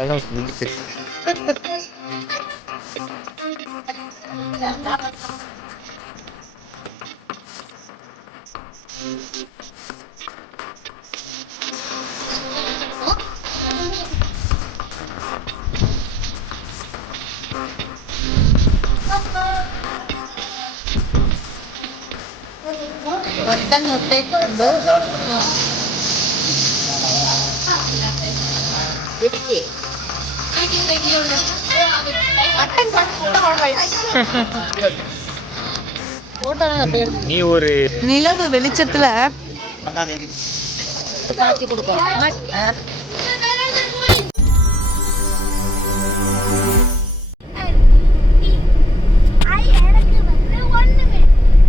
我单独飞，能走吗？可以。நீ ஒரு நிலவு வெளிச்சத்துல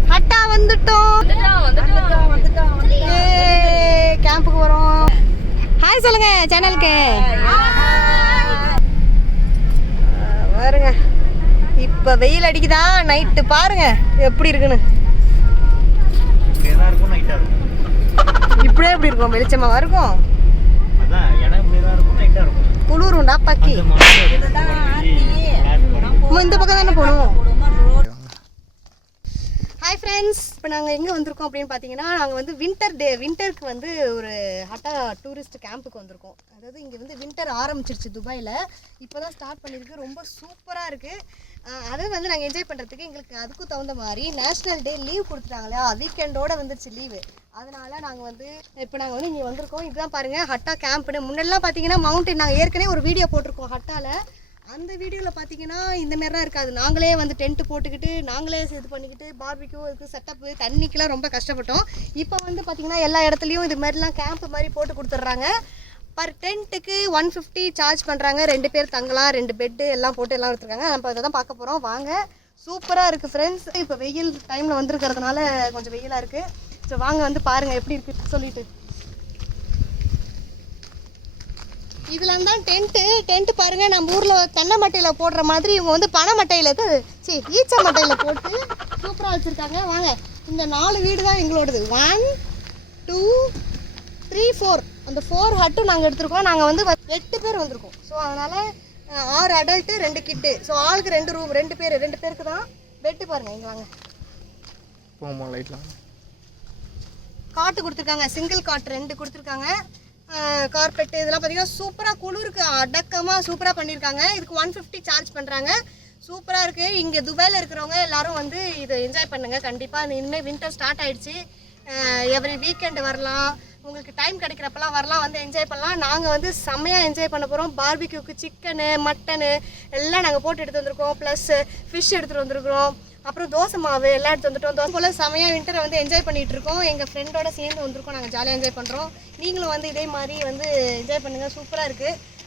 ஹட்டா வந்துட்டோம். கேம்புக்கு வரோம். ஹாய் சொல்லுங்க சேனலுக்கு பாருங்க. இப்ப வெயில் அடிக்குதா? நைட்டு பாருங்க எப்படி இருக்குன்னு. இப்படியே எப்படி இருக்கும்? வெளிச்சமா இருக்கும்? குளிரும்டா பக்கி? இந்த பக்கம் தானே போகணும். ஹாய் ஃப்ரெண்ட்ஸ் இப்போ நாங்கள் எங்கே வந்திருக்கோம் அப்படின்னு பார்த்தீங்கன்னா நாங்கள் வந்து வின்டர் டே வின்டருக்கு வந்து ஒரு ஹட்டா டூரிஸ்ட் கேம்புக்கு வந்திருக்கோம். அதாவது இங்கே வந்து வின்டர் ஆரம்பிச்சிருச்சு துபாயில். இப்போ தான் ஸ்டார்ட் பண்ணியிருக்கு ரொம்ப சூப்பராக இருக்குது அதை வந்து நாங்கள் என்ஜாய் பண்ணுறதுக்கு எங்களுக்கு அதுக்கும் தகுந்த மாதிரி நேஷ்னல் டே லீவ் கொடுத்துட்டாங்களா வீக்கெண்டோட வந்துருச்சு லீவு அதனால் நாங்கள் வந்து இப்போ நாங்கள் வந்து இங்கே வந்திருக்கோம். இதுதான் பாருங்கள் ஹட்டா கேம்ப்னு முன்னெல்லாம் பார்த்தீங்கன்னா மவுண்டன் நாங்கள் ஏற்கனவே ஒரு வீடியோ போட்டிருக்கோம் ஹட்டாவில் அந்த வீடியோவில் பார்த்தீங்கன்னா இந்த மாதிரிலாம் இருக்காது. நாங்களே வந்து டென்ட் போட்டுக்கிட்டு நாங்களே இது பண்ணிக்கிட்டு பார்பிக்யூ இதுக்கு செட்டப்பு தண்ணிக்கெலாம் ரொம்ப கஷ்டப்பட்டோம். இப்போ வந்து பார்த்தீங்கன்னா எல்லா இடத்துலையும் இது மாதிரிலாம் கேம்ப் மாதிரி போட்டு கொடுத்துட்றாங்க. பர் டென்ட்டுக்கு ஒன் ஃபிஃப்டி சார்ஜ் பண்ணுறாங்க ரெண்டு பேர் தங்கலாம் ரெண்டு பெட்டு எல்லாம் போட்டு எல்லாம் எடுத்துருக்காங்க. நம்ம இதை தான் பார்க்க போகிறோம் வாங்க. சூப்பராக இருக்குது ஃப்ரெண்ட்ஸ் இப்போ வெயில் டைமில் வந்திருக்கிறதுனால கொஞ்சம் வெயிலாக இருக்குது ஸோ வாங்க வந்து பாருங்கள் எப்படி இருக்குன்னு சொல்லிட்டு. இதுல தான் டென்ட்டு டென்ட் பாருங்க நம்ம ஊர்ல தென்னை மட்டையில போடுற மாதிரி இவங்க வந்து பனை மட்டையில இது சி ஈச்ச மட்டையில போட்டு சூப்பரா வச்சிருக்காங்க. வாங்க இந்த நாலு வீடு தான் எங்களோடது. ஒன் டூ த்ரீ ஃபோர் அந்த ஃபோர் ஹட்டும் நாங்கள் எடுத்திருக்கோம். நாங்கள் வந்து எட்டு பேர் வந்திருக்கோம். ஸோ அதனால ஆறு அடல்ட்டு ரெண்டு கிட்டு ஸோ ஆளுக்கு ரெண்டு ரூம் ரெண்டு பேர் ரெண்டு பேருக்கு தான் பெட்டு பாருங்க இங்கே வாங்க. போமா லைட்லாம் காட்டு கொடுத்துருக்காங்க. சிங்கிள் காட் ரெண்டு கொடுத்துருக்காங்க. கார்பெட் இதெல்லாம் பார்த்தீங்கன்னா சூப்பராக குளிருக்கு. அடக்கமாக சூப்பராக பண்ணியிருக்காங்க இதுக்கு ஒன் ஃபிஃப்டி சார்ஜ் பண்ணுறாங்க சூப்பராக இருக்குது இங்கே துபாயில் இருக்கிறவங்க எல்லாரும் வந்து இதை என்ஜாய் பண்ணுங்கள் கண்டிப்பாக இனிமேல் வின்டர் ஸ்டார்ட் ஆகிடுச்சு எவ்ரி வீக்கெண்டு வரலாம். உங்களுக்கு டைம் கிடைக்கிறப்பெல்லாம் வரலாம். வந்து என்ஜாய் பண்ணலாம். நாங்கள் வந்து செம்மையாக என்ஜாய் பண்ண போகிறோம் பார்பிக்யூக்கு சிக்கனு மட்டனு எல்லாம் நாங்கள் போட்டு எடுத்து வந்திருக்கோம். ப்ளஸ் ஃபிஷ் எடுத்துகிட்டு வந்திருக்கிறோம். அப்புறம் தோசை மாவு எல்லாம் எடுத்து வந்துட்டோம். தோசை போல் செமையாக வின்டரை வந்து என்ஜாய் பண்ணிகிட்டு இருக்கோம் எங்கள் ஃப்ரெண்டோட சேர்ந்து வந்திருக்கோம். நாங்கள் ஜாலியாக என்ஜாய் பண்ணுறோம் நீங்களும் வந்து இதே மாதிரி வந்து என்ஜாய் பண்ணுங்கள் சூப்பராக இருக்குது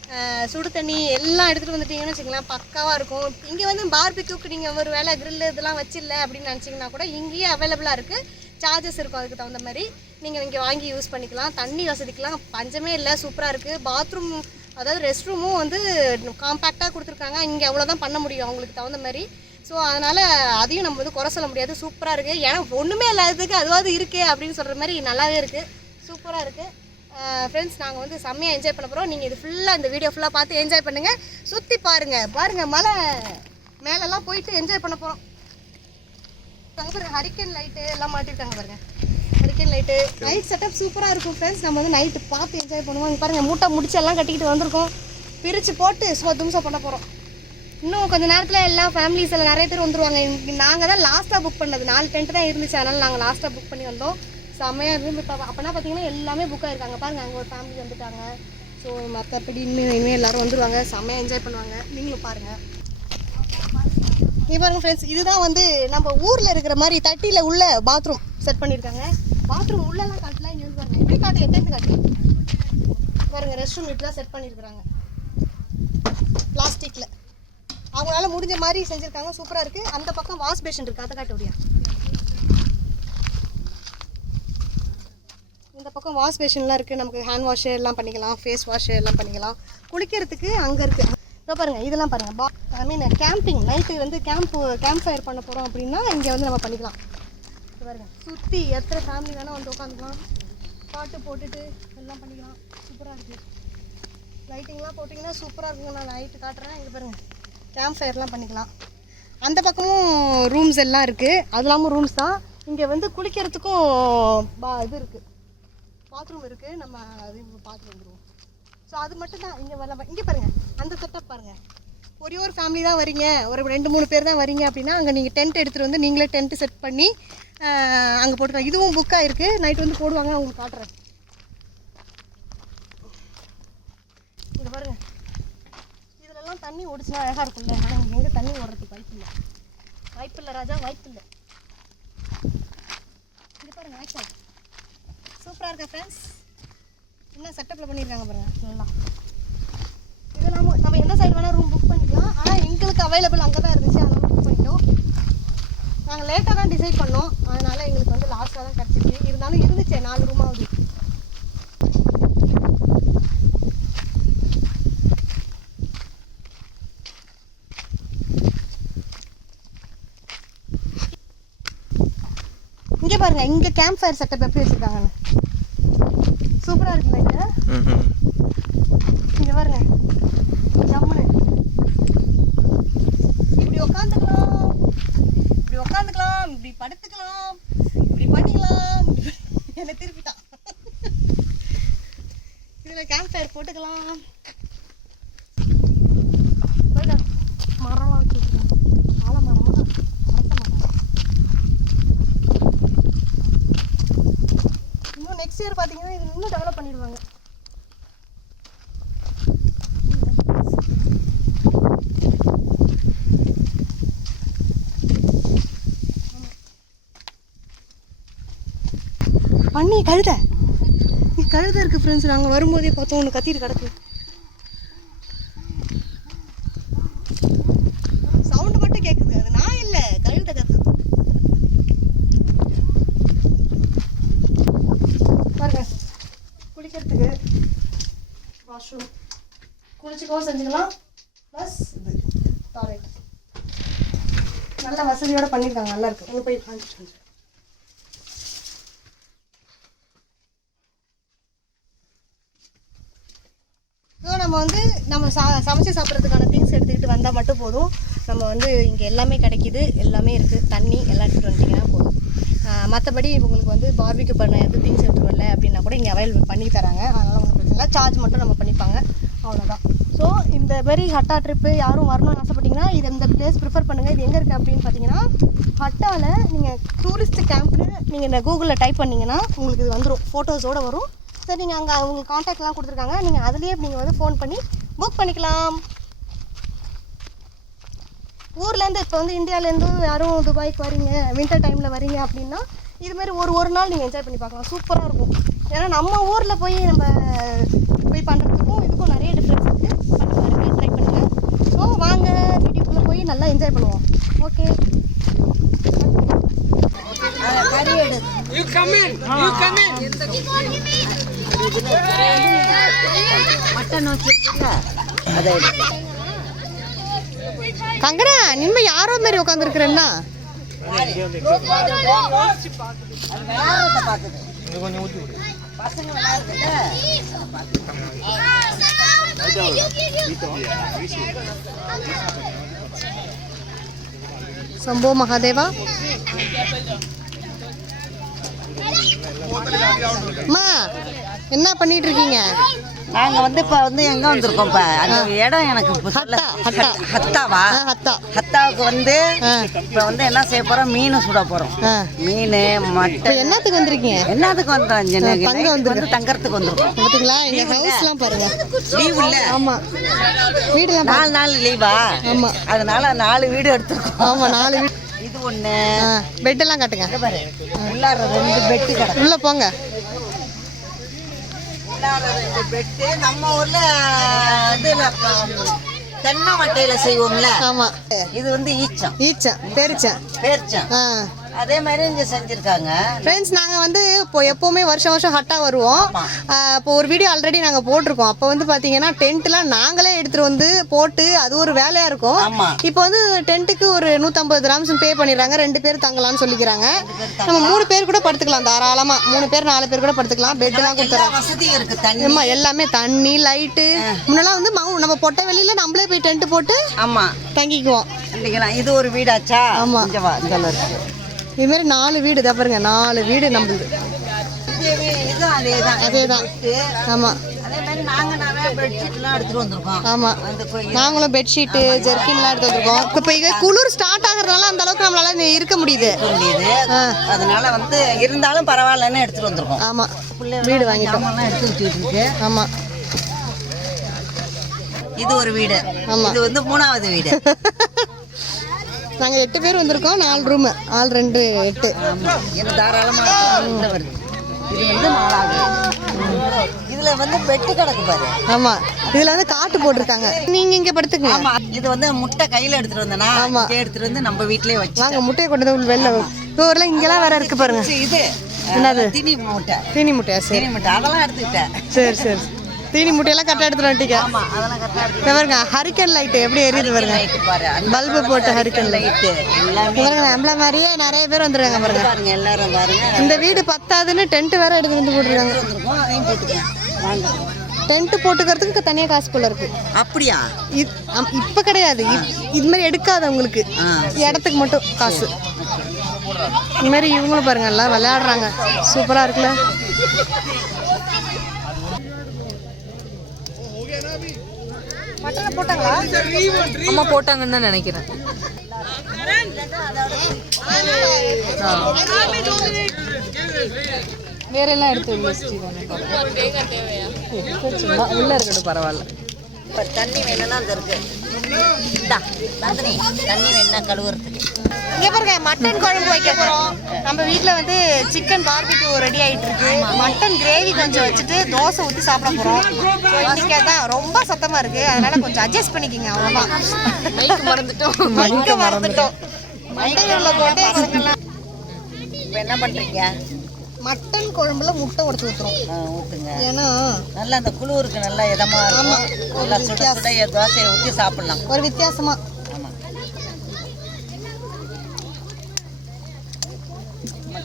சுடு தண்ணி எல்லாம் எடுத்துகிட்டு வந்துட்டீங்கன்னு வச்சுக்கலாம் பக்காவாக இருக்கும். இங்கே வந்து பார்பிக்யூக்கு நீங்கள் ஒரு வேளை grill இதெல்லாம் வச்சில்ல அப்படின்னு நினச்சிங்கன்னா கூட இங்கேயே அவைலபிளாக இருக்குது சார்ஜஸ் இருக்கும் அதுக்கு தகுந்த மாதிரி. நீங்கள் இங்கே வாங்கி யூஸ் பண்ணிக்கலாம். தண்ணி வசதிக்கெலாம் பஞ்சமே இல்லை. சூப்பராக இருக்குது பாத்ரூம் அதாவது ரெஸ்ட் ரூமும் வந்து காம்பேக்டாக கொடுத்துருக்காங்க. இங்கே அவ்வளோதான் பண்ண முடியும். அவங்களுக்கு தகுந்த மாதிரி. ஸோ அதனால் அதையும் நம்ம வந்து குறை சொல்ல முடியாது. சூப்பராக இருக்குது ஏன்னா ஒன்றுமே இல்லாததுக்கு அதுவாவது இருக்கே அப்படின்னு சொல்கிற மாதிரி நல்லாவே இருக்குது சூப்பராக இருக்குது ஃப்ரெண்ட்ஸ் நாங்கள் வந்து செம்மையாக என்ஜாய் பண்ண போகிறோம் நீங்கள் இது ஃபுல்லாக இந்த வீடியோ ஃபுல்லாக பார்த்து என்ஜாய் பண்ணுங்கள் சுற்றி பாருங்கள் பாருங்கள் மலை மேலெல்லாம் போயிட்டு என்ஜாய் பண்ண போகிறோம் அங்கே பாருங்க ஹரிக்கன் லைட்டு எல்லாம் மாட்டிருக்காங்க பாருங்க. ஹரிக்கன் லைட்டு நைட் செட்டப் சூப்பராக இருக்கும் ஃப்ரெண்ட்ஸ் நம்ம வந்து நைட்டு பார்த்து என்ஜாய் பண்ணுவோம். பாருங்கள் மூட்டை முடிச்சு எல்லாம் கட்டிக்கிட்டு வந்திருக்கோம். பிரித்து போட்டு சும்மா தும்சம் பண்ண போகிறோம் இன்னும் கொஞ்ச நேரத்தில் எல்லா ஃபேமிலிஸில் நிறைய பேர் வந்துருவாங்க. நாங்கள் தான் லாஸ்ட்டாக புக் பண்ணது. நாலு டென்ட் தான் இருந்துச்சு. அதனால் நாங்கள் லாஸ்ட்டாக புக் பண்ணி வந்தோம். செம்மையாக இருந்து இப்போ அப்போனா பார்த்தீங்கன்னா எல்லாமே புக் ஆகிருக்காங்க பாருங்கள் அங்கே ஒரு ஃபேமிலி வந்துட்டாங்க. ஸோ மற்றபடி இன்னும் இனிமேல் எல்லாரும் வந்துருவாங்க. செம்மையாக என்ஜாய் பண்ணுவாங்க. நீங்களும் பாருங்கள் இங்க ஃப்ரெண்ட்ஸ் இதுதான் வந்து நம்ம ஊரில் இருக்கிற மாதிரி தட்டியில் உள்ள பாத்ரூம் செட் பண்ணியிருக்காங்க. பாத்ரூம் உள்ளெல்லாம் காட்டலாம் யூஸ் பண்ணுங்க எப்படி காட்டு? எத்தனை காட்டு? பாருங்கள் ரெஸ்ட் ரூம் இப்படி தான் செட் பண்ணியிருக்கிறாங்க பிளாஸ்டிக்கில் அவங்களால முடிஞ்ச மாதிரி செஞ்சுருக்காங்க. சூப்பராக இருக்குது அந்த பக்கம் வாஷ் பேஷன் இருக்குது அதை காட்ட முடியா இந்த பக்கம் வாஷ் பேஷன்லாம் இருக்குது நமக்கு ஹேண்ட் வாஷ் எல்லாம் பண்ணிக்கலாம். ஃபேஸ் வாஷ் எல்லாம் பண்ணிக்கலாம். குளிக்கிறதுக்கு அங்கே இருக்குது இதோ பாருங்கள் இதெல்லாம் பாருங்கள் பா ஐ மீன் கேம்பிங் நைட்டு வந்து கேம்ப் கேம்ப் ஃபயர் பண்ண போகிறோம் அப்படின்னா இங்கே வந்து நம்ம பண்ணிக்கலாம். பாருங்கள் பாருங்க. சுற்றி எத்தனை ஃபேமிலி வேணால் வந்து உட்காந்துக்கலாம். பாட்டு போட்டுட்டு எல்லாம் பண்ணிக்கலாம். சூப்பராக இருக்குது லைட்டிங்லாம் போட்டிங்கன்னா சூப்பராக இருக்குங்க. நான் நைட்டு காட்டுறேன். இங்கே பாருங்கள் கேம்ப் ஃபயர்லாம் பண்ணிக்கலாம். அந்த பக்கமும் ரூம்ஸ் எல்லாம் இருக்குது அது இல்லாமல் ரூம்ஸ் தான். இங்கே வந்து குளிக்கிறதுக்கும் பா இது இருக்குது பாத்ரூம் இருக்குது நம்ம அது பார்த்து வந்துடுவோம் ஸோ அது மட்டும் தான். இங்கே வரலாம். இங்கே பாருங்கள் அந்த செட்டப் பாருங்கள் ஒரே ஒரு ஃபேமிலி தான் வரீங்க. ஒரு ரெண்டு மூணு பேர் தான் வரீங்க அப்படின்னா அங்கே நீங்கள் டென்ட் எடுத்துகிட்டு வந்து நீங்களே டென்ட்டு செட் பண்ணி அங்கே போட்டுக்கலாம். இதுவும் புக்காக இருக்குது நைட் வந்து போடுவாங்க. உங்களுக்கு காட்டுறேன் இங்கே பாருங்க இதுலலாம் தண்ணி ஓடிச்சுன்னா அழகாக இருக்கும்ல. ஆனால் இங்கே எங்கே தண்ணி ஓடுறதுக்கு வாய்ப்பு இல்லை. வாய்ப்பு இல்லை ராஜா. வாய்ப்பு இல்லை. இங்கே பாருங்க ஆக்சுவல் சூப்பராக இருக்கா ஃப்ரெண்ட்ஸ் என்ன செட்டப்பில் பண்ணியிருக்காங்க பாருங்கள் நல்லா. இது நம்ம நம்ம எந்த சைடு வேணால் ரூம் புக் பண்ணிக்கலாம். ஆனால் எங்களுக்கு அவைலபிள் அங்கே தான் இருந்துச்சு. அதனால் புக் பண்ணிட்டோம். நாங்கள் லேட்டாக தான் டிசைட் பண்ணோம். அதனால் எங்களுக்கு வந்து லாஸ்ட்டாக தான் கிடச்சிச்சு இருந்தாலும் இருந்துச்சு நாலு ரூமாவது இங்கே பாருங்க இங்கே கேம்ப் ஃபயர் செட்டப் எப்படி வச்சுருக்காங்கன்னு. சூப்பராக இருக்குல்ல இங்கே? இங்கே பாருங்க. ஜம்முன்னு இப்படி உக்காந்துக்கலாம். இப்படி உக்காந்துக்கலாம். இப்படி படுத்துக்கலாம். இப்படி பண்ணிக்கலாம். என்னை திருப்பிட்டான். இதில் கேம்ப் ஃபயர் போட்டுக்கலாம் பாருங்க, பார்த்தீங்கன்னா இது இன்னும் டெவலப் பண்ணிடுவாங்க. பண்ணி கழுத. நீ கழுத இருக்கு ஃப்ரெண்ட்ஸ் நாங்கள் வரும்போதே பார்த்தோம் ஒன்று கத்திட்டு கிடக்கு சவுண்டு மட்டும் கேட்குது அது நான் இல்லை கழுத கத்துது பாருங்க குளிக்கிறதுக்கு வாஷ்ரூம் குளிச்சுக்கவும் செஞ்சுக்கலாம். ப்ளஸ் இது டாய்லெட் நல்ல வசதியோட பண்ணியிருக்காங்க நல்லா இருக்கு. இங்கே போய் உட்காந்துட்டு ஸோ நம்ம வந்து நம்ம சா சமைச்சு சாப்பிட்றதுக்கான திங்ஸ் எடுத்துக்கிட்டு வந்தால் மட்டும் போதும். நம்ம வந்து இங்கே எல்லாமே கிடைக்கிது. எல்லாமே இருக்குது தண்ணி எல்லாம் எடுத்துகிட்டு வந்துட்டிங்கன்னா போதும். மற்றபடி உங்களுக்கு வந்து பார்பிக்கு பண்ண எது திங்ஸ் எடுத்துகிட்டு வரல அப்படின்னா கூட இங்கே அவைலபிள் பண்ணி தராங்க. அதனால் ஒன்றும் பிரச்சனை இல்லை சார்ஜ் மட்டும் நம்ம பண்ணிப்பாங்க. அவ்வளோதான் ஸோ இந்த மாதிரி ஹட்டா ட்ரிப்பு யாரும் வரணும்னு ஆசைப்பட்டீங்கன்னா இது இந்த பிளேஸ் ப்ரிஃபர் பண்ணுங்கள் இது எங்கே இருக்குது அப்படின்னு பார்த்தீங்கன்னா ஹட்டாவில் நீங்கள் டூரிஸ்ட் கேம்ப்னு நீங்கள் இந்த கூகுளில் டைப் பண்ணிங்கன்னா உங்களுக்கு இது வந்துடும் ஃபோட்டோஸோடு வரும். சரி நீங்கள் அங்கே அவங்க காண்டாக்ட்லாம் கொடுத்துருக்காங்க. நீங்கள் அதுலேயே நீங்கள் வந்து ஃபோன் பண்ணி புக் பண்ணிக்கலாம். ஊர்லேருந்து இப்போ வந்து இந்தியாவிலேருந்து யாரும் துபாய்க்கு வரீங்க வின்டர் டைமில் வரீங்க அப்படின்னா இதுமாரி ஒரு ஒரு நாள் நீங்கள் என்ஜாய் பண்ணி பார்க்கலாம். சூப்பராக இருக்கும். ஏன்னா நம்ம ஊரில் போய் நம்ம போய் பண்ணுறதுக்கும் இதுக்கும் நிறைய டிஃப்ரென்ஸ் இருக்குது பண்ணி பாருங்க ட்ரை பண்ணுங்கள் ஸோ வாங்க வீடியோக்குள்ளே போய் நல்லா என்ஜாய் பண்ணுவோம். ஓகே கங்கனா நிம்ம யாரோ மாதிரி உட்காந்துருக்குறேன்னா கொஞ்சம் ஊற்றி விடு சம்போ மகாதேவா அம்மா என்ன பண்ணிட்டு இருக்கீங்க நாங்க வந்து இப்ப வந்து எங்க வந்திருக்கோம் இப்ப? அந்த இடம் எனக்கு இப்ப சொல்ல. ஹத்தாவா? ஹத்தா. ஹத்தாவுக்கு வந்து. இப்ப வந்து என்ன செய்ய போறோம்? மீன் சுட போறோம். மீன் மட்டன். என்னத்துக்கு வந்திருக்கீங்க? என்னத்துக்கு வந்தோம் தங்க. வந்து தங்கறதுக்கு வந்திருக்கோம். பார்த்தீங்களா எங்க ஹவுஸ்லாம் பாருங்க. லீவ் இல்ல. ஆமா. பாருங்க. நாலு நாள் லீவா? ஆமா. அதனால நாலு வீடு எடுத்திருக்கோம். ஆமா நாலு வீடு இது ஒண்ணு. பெட்டெல்லாம் காட்டுங்க. இங்க பாரு. உள்ளார ரெண்டு கிடக்கு உள்ள போங்க. உள்ளார ரெண்டு பெட்டு நம்ம ஊர்ல இதுல தென்னை மட்டையில செய்வோம்ல. ஆமா. இது வந்து ஈச்சம். ஈச்சம் பெருச்சம். பேரிச்சம். ஆ. அதே மாதிரி இங்க செஞ்சிருக்காங்க. ஃப்ரெண்ட்ஸ் நாங்கள் வந்து இப்போ எப்போவுமே வருஷம் வருஷம் ஹட்டாக வருவோம். இப்போ ஒரு வீடியோ ஆல்ரெடி நாங்கள் போட்டிருக்கோம். அப்போ வந்து பார்த்தீங்கன்னா டென்ட்லாம் நாங்களே எடுத்துகிட்டு வந்து போட்டு அது ஒரு வேலையாக இருக்கும். இப்போ வந்து டென்ட்டுக்கு ஒரு நூற்றம்பது கிராம்ஸ் பே பண்ணிடுறாங்க. ரெண்டு பேர் தங்கலாம்னு சொல்லிக்கிறாங்க. நம்ம மூணு பேர் கூட படுத்துக்கலாம் தாராளமாக மூணு பேர் நாலு பேர் கூட படுத்துக்கலாம். பெட்லாம் கொடுத்துறாங்க தண்ணி. ஆமா எல்லாமே தண்ணி லைட்டு முன்னெல்லாம் வந்து மவு- நம்ம பொட்டை வெளியில நம்மளே போய் டென்ட் போட்டு ஆமா. தங்கிக்குவோம். இது ஒரு வீடாச்சா? ஆமா. இங்க வா இருக்கு இது மாதிரி நாலு வீடு இதை பாருங்க நாலு வீடு நம்மளுது. அதே மாதிரி நாங்க நிறைய பெட்ஷீட்லாம் எடுத்துட்டு வந்திருக்கோம். ஆமா. அந்த போய் நாங்களும் பெட்ஷீட்டு ஜெர்கின்லாம் எடுத்து வந்திருக்கோம். இப்போ இங்க குளிர் ஸ்டார்ட் ஆகுறதுனால அந்த அளவுக்கு நம்மளால இருக்க முடியுது. முடியுது. அதனால வந்து இருந்தாலும் பரவாயில்லன்னு எடுத்துட்டு வந்திருக்கோம். ஆமா. வீடு வாங்கிட்டோம். எடுத்து வச்சுட்டு இருக்கு. ஆமா. இது ஒரு வீடு. இது வந்து மூணாவது வீடு. நாங்க எட்டு பேர் வந்திருக்கோம் நாலு ரூம் ஆள் ரெண்டு எட்டு. ஆமா. எனக்கு தாராளமா இருக்கும். இதுல வருது இது வந்து இதுல வந்து பெட்டு கிடக்கு பாரு. ஆமா. இதுல வந்து காட்டு போட்டிருக்காங்க. நீங்க இங்க படுத்துக்கங்க. ஆமா. இது வந்து முட்டை கையில எடுத்துட்டு வந்தேனா ஆமா. இங்கே எடுத்துட்டு வந்து நம்ம வீட்லயே வச்சு வாங்க முட்டையை கொண்டு வந்து வெளில இப்போ ஊர்ல இங்கெல்லாம் வேற இருக்கு பாருங்க. இது என்னது? திணி முட்டை. தீனி முட்டையா? சரி. திணி முட்டை. அதெல்லாம் எடுத்துக்கிட்டேன். சரி சரி. தீனி முட்டையெல்லாம் கரெக்டாக எடுத்துட்டு வந்துட்டீங்க பாருங்க ஹரிக்கன் லைட் எப்படி எரியுது பாருங்க. பல்பு போட்ட ஹரிக்கன் லைட் லைட்டு பாருங்க நம்மள மாதிரியே நிறைய பேர் வந்துருக்காங்க பாருங்க. பாருங்க எல்லாரும் பாருங்க. இந்த வீடு பத்தாதுன்னு டென்ட் வேற எடுத்து வந்து போட்டுருக்காங்க. டென்ட் போட்டுக்கிறதுக்கு தனியாக காசு போல இருக்கு. அப்படியா? இப்ப கிடையாது. இது மாதிரி எடுக்காதவங்களுக்கு ஆ இடத்துக்கு மட்டும் காசு. இந்த மாதிரி இவங்களும் பாருங்க எல்லாம் விளையாடுறாங்க. சூப்பரா இருக்குல்ல. மட்டனை போட்டாங்களா? அம்மா போட்டாங்கன்னு தான் நினைக்கிறேன். வேற எல்லாம் எடுத்து சும்மா உள்ள இருக்கட்டும் பரவாயில்ல. இப்ப தண்ணி வேணும்னா அந்த இருக்கு. தண்ணி வேணும்னா கழுவுறதுக்கு இங்க பாருங்க மட்டன் குழம்பு வைக்க போறோம். நம்ம வீட்ல வந்து சிக்கன் பார்பிக்யூ ரெடி ஆயிட்டு இருக்கு மட்டன் கிரேவி கொஞ்சம் வச்சுட்டு தோசை ஊத்தி சாப்பிட போறோம். So, இன்னைக்கு அதான் ரொம்ப சத்தமா இருக்கு. அதனால கொஞ்சம் அட்ஜஸ்ட் பண்ணிக்கங்க அவ்வளவுதான். மைக் மறந்துட்டோம். மைக்க மறந்துட்டோம். மண்டைகள்ல போட்டே பாருங்கலாம் இப்போ என்ன பண்றீங்க? மட்டன் குழம்புல முட்டை உடச்சு ஊத்துறோம். ஆ, ஊத்துங்க. ஏன்னா நல்லா அந்த குளிருக்கு நல்லா இதமா இருக்கும். நல்லா சுட சுட தோசையை ஊற்றி சாப்பிடலாம். ஒரு வித்தியாசமா.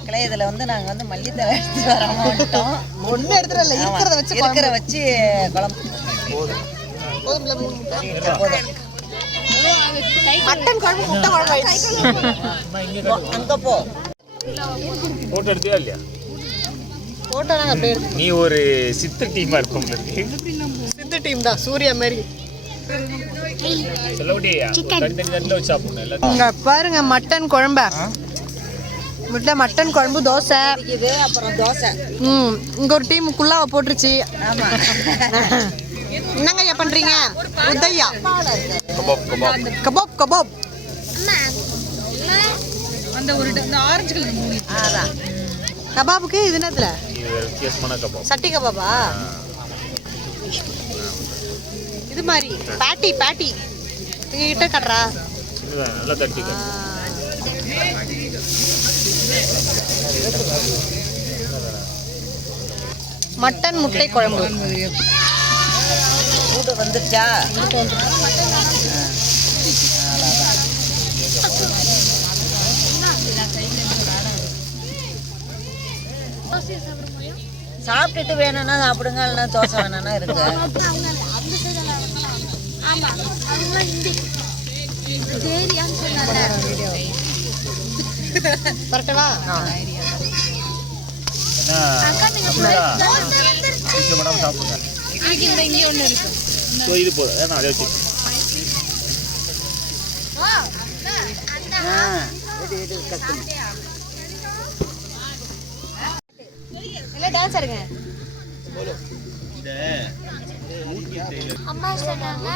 மக்களே இதுல வந்து நாங்க வந்து மல்லித்தலை எடுத்து வராம வந்துட்டோம் ஒண்ணு எடுத்துட்டு இல்ல. இருக்கிறத வச்சு இருக்கிற வச்சு குழம்பு. மட்டன் குழம்பு முட்டை குழம்பு. அங்க போ. போட்டோ எடுத்தியா இல்லையா? போட்டோ நாங்க அப்படியே எடுத்து நீ ஒரு சித்து டீமா இருப்ப உங்களுக்கு சித்து டீம் தான் சூர்யா மாதிரி பாருங்க மட்டன் குழம்ப. முட்டை மட்டன் குழம்பு தோசை. இது அப்புறம் தோசை. ம் இங்க ஒரு டீம் குள்ளாவ போட்டுருச்சு. ஆமா. என்னங்க ஐயா பண்றீங்க? உதய்யா கபாப் கபாப். அந்த ஒரு ஆரஞ்சு கலர் கபாபுக்கு இது என்னத்துல சட்டி கபாபா? இது மாதிரி. பேட்டி பேட்டி. கிட்ட கட்டுறா. நல்லா தட்டி மட்டன் முட்டை குழம்பு. சூடு வந்துருச்சா? சாப்பிட்டுட்டு வேணும்னா சாப்பிடுங்க இல்லைன்னா தோசை வேணும்னா இருக்கு கரெக்டா வீட்டில் மேடம் சாப்பிடுங்க ஸோ இது போதும் ஏன்னா அதை வச்சு டான்ஸ் ஆடுங்க அம்மா சொன்னாங்க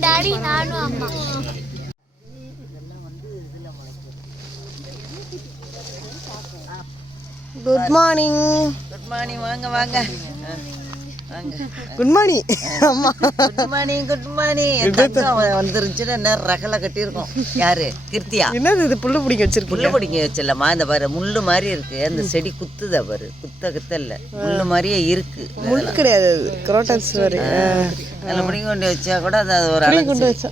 டாடி நானும் அம்மா குட் மார்னிங் குட் மார்னிங் வாங்க வாங்க. குட் மார்னிங் ஆமா குட் மார்னிங் குட் மார்னிங் தங்கம் வந்துருச்சுன்னா என்ன ரகலை கட்டியிருக்கோம். யாரு? கிருத்தியா? என்னது இது புல்லு பிடிக்க வச்சிருக்கீங்க? முள்ளு பிடிங்க வச்சிடலாமா? இந்த பாரு முள்ளு மாதிரி இருக்கு. அந்த செடி குத்துதா பாரு. குத்த குத்த இல்ல. முள்ளு மாதிரியே இருக்கு. முள் கிடையாது அது. குரோட்டன்ஸ் மாதிரி. அதில் பிடிங்க கொண்டு வச்சா கூட அது ஒரு அழகு கொண்டு. வச்சா.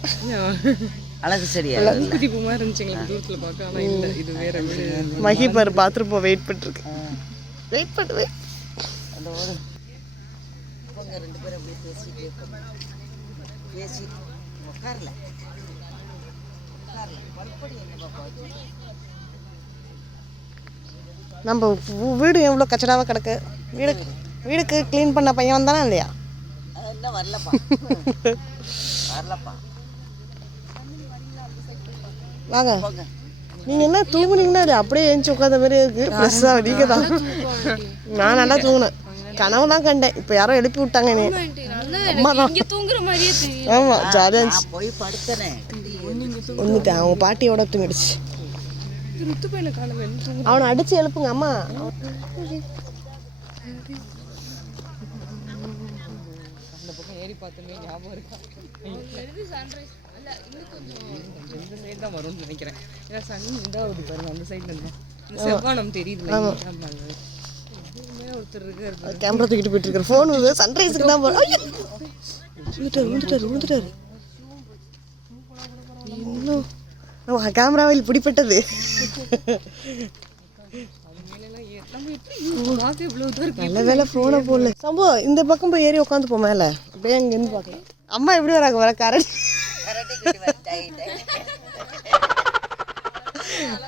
அழகு சரியா குதிப்பு மாதிரி இருந்துச்சுங்களா? தூரத்துல பார்க்க ஆனா இல்ல. இது வேற மகி பாரு பாத்ரூம் போ வெயிட் பண்ணிருக்கு வெயிட் பண்ணு wait. அந்த ஒரு இவங்க ரெண்டு பேரும் அப்படியே இருப்பாங்க. பேசி உட்காரல என்ன நம்ம வீடு எவ்வளோ கச்சடாவாக கிடக்கு? வீடு வீடுக்கு க்ளீன் பண்ண பையன் வந்தானா இல்லையா? இன்னும் வரலப்பா. வரலப்பா. வாங்க. நீங்கள் என்ன தூங்குனீங்கன்னா அது அப்படியே எழுந்துச்சு உட்காந்த மாதிரி இருக்கு. ப்ளஸ்ஸாக நீங்கள் தான் நான் நல்லா தூங்கினேன். கனவு தான் கண்டேன். இப்போ யாரோ எழுப்பி விட்டாங்க நீ அம்மா தான் மாதிரியே ஆமாம் ஜாலியாக இருந்துச்சு போய் படுத்தனேன் ஒன்றுட்டேன் அவங்க பாட்டியோட தூங்கிடுச்சு. அவனை அடிச்சு எழுப்புங்க அம்மா. அந்த பக்கம் ஏறி பார்த்தோமே ஞாபகம் இருக்கா? இந்த சைடு தான் வரும்னு நினைக்கிறேன். இருக்காரு கேமரா தூக்கிட்டு போயிட்டு இருக்கிற ஃபோன் சன்ரைஸுக்கு தான் விழுந்துட்டாரு விழுந்துட்டாரு விழுந்துட்டாரு இன்னும். நம்ம கேமராவில் பிடிப்பட்டது நல்ல வேலை ஃபோனை போடல. சம்போ இந்த பக்கம் போய் ஏறி உட்காந்து போ மேலே. அப்படியே அங்கேருந்து பார்க்கலாம். அம்மா எப்படி வராங்க? வர கரண்ட் கரடி கட்டி வர டை, டை. ஆனா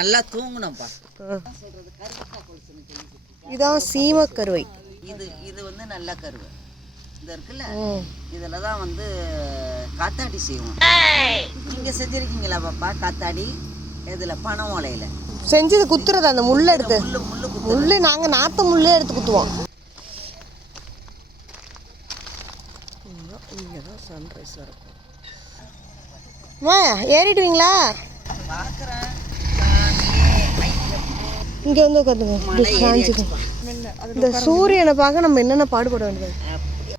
நல்லா தூங்கணும்ப்பா இதான் சீம கருவை இது இது வந்து நல்ல கருவு. இது இருக்குல்ல இதில் தான் வந்து காத்தாடி செய்வோம். நீங்க செஞ்சிருக்கீங்களா பாப்பா காத்தாடி? இதில் பனை ஓலையில. செஞ்சது குத்துறது அந்த முள்ளை எடுத்து. முள்ளு முள்ளு குத்து முள்ளு நாங்கள் நாற்று முள்ளே எடுத்து குத்துவோம். அம்மா ஏறிடுவீங்களா? பார்க்குறேன் இங்கே வந்து உட்காந்துங்க. இந்த சூரியனை பார்க்க நம்ம என்னென்ன பாடுபட வேண்டியது?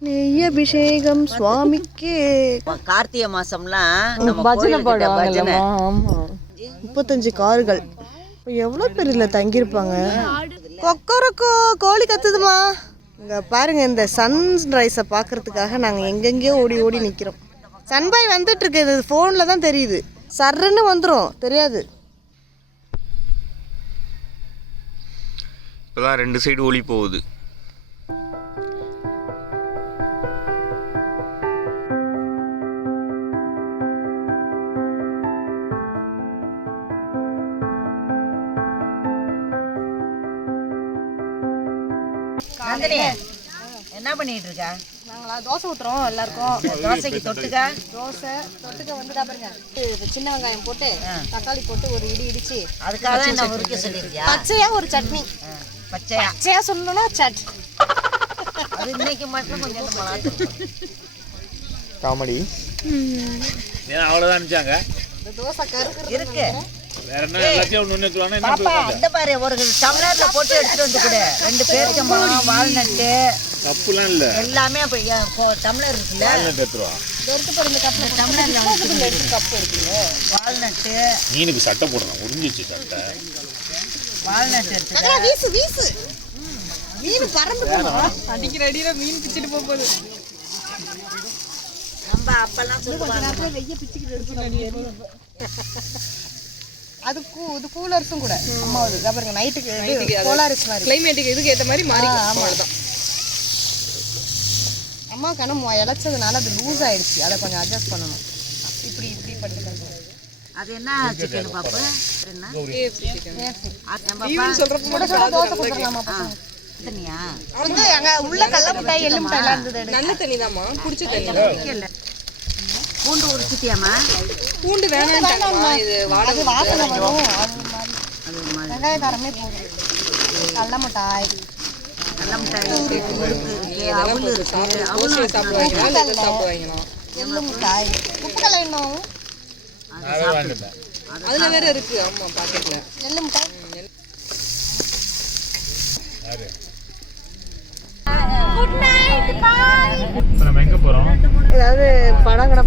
நெய் அபிஷேகம் சுவாமிக்கு. கார்த்திகை மாசம்லாம் பஜனை ஆமா முப்பத்தஞ்சு கார்கள். எவ்வளோ பேர் இதில் தங்கியிருப்பாங்க? கொக்கரக்கோ கோழி கத்துதுமா இங்கே பாருங்க இந்த சன்ரைஸை பார்க்கறதுக்காக நாங்கள் எங்கெங்கேயோ ஓடி ஓடி நிற்கிறோம் சன்பாய் வந்துட்டு இருக்கு இது ஃபோனில் தான் தெரியுது. சர்ன்னு வந்துடும் தெரியாது. இப்போதான் ரெண்டு சைடு ஒளி போகுது. என்ன பண்ணிட்டு இருக்க? தோசை ஊற்றுறோம் எல்லாருக்கும். தோசைக்கு தொட்டுக்க. தோசை தொட்டுக்க வந்துட்டா பாருங்க. சின்ன வெங்காயம் போட்டு தக்காளி போட்டு ஒரு இடி இடிச்சு அதுக்காக தான் என்ன உரிக்க சொல்லியிருக்கியா? பச்சையா ஒரு சட்னி. பச்சையா? பச்சையா சொல்லணும்னா சட். அது இன்னைக்கு மட்டும் கொஞ்சம். காமெடி. ஏன்னா அவ்வளோதான் அனுப்பிச்சாங்க? இந்த தோசை கருக்கு இருக்கு. பாப்பா இந்த பாரு ஒரு டம்ளர்ல போட்டு எடுத்துட்டு வந்து கொடு. ரெண்டு பேரிச்சம்பழம் வால்நட்டு தப்புலாம் இல்லை. எல்லாமே ஏன் கொ- டம்ளர் இருக்குல்ல? எடுத்துருவா. இந்த டம்ளர்ல வந்து கப் இருக்குல்ல வால்நட்டு. மீனுக்கு சட்டை போடணும் உறிஞ்சிச்சு சட்டை. வால்நட் எடுத்துக்க. வீசு வீசு. மீன் பறந்து போகும் அடிக்கிற அடியில மீன் பிச்சுட்டு போக போகுது நம்ம அப்பெல்லாம் சொல்லுவாங்க. அது கூ இது கூலர்ஸும் கூட. அம்மா இதா பாருங்க நைட்டுக்கு கோலாரிஸ் மாதிரி. கிளைமேட்டுக்கு இதுக்கு ஏத்த மாதிரி மாறி அவ்வளவுதான். அம்மா கணம் இழைச்சதுனால அது லூஸ் ஆயிடுச்சு. அதை கொஞ்சம் அட்ஜஸ்ட் பண்ணணும். இப்படி இப்படி பண்ணிட்டு அது என்ன சிக்கன் பாப்பு? தண்ணியா வந்து அங்க உள்ள கடல மிட்டாய் எள்ளு மிட்டாய் எல்லாம் இருந்தது எடு. நல்ல தண்ணி தாம்மா குடிச்ச தண்ணி. இல்ல பூண்டு உரிச்சிட்டியாமா பூண்டு வேணாம்ட்டாங்கம்மா. இது வாடகை வாசனை வரும். அது மாதிரி. அது ஒரு மாதிரி வெங்காய காரமே போகும் கடல மிட்டாய். நல்ல மிட்டாய் இருக்கு முறுக்கு இருக்கு அவல் இருக்கு அவல் எள்ளு மிட்டாய் உப்புக்கலை என்ன அதுல வேற இருக்கு. ஆமா பாக்கெட்ல. எள்ளு மிட்டாய் குட் நைட் பாய் நம்ம எங்க போறோம்? ஏதாவது படம் கடை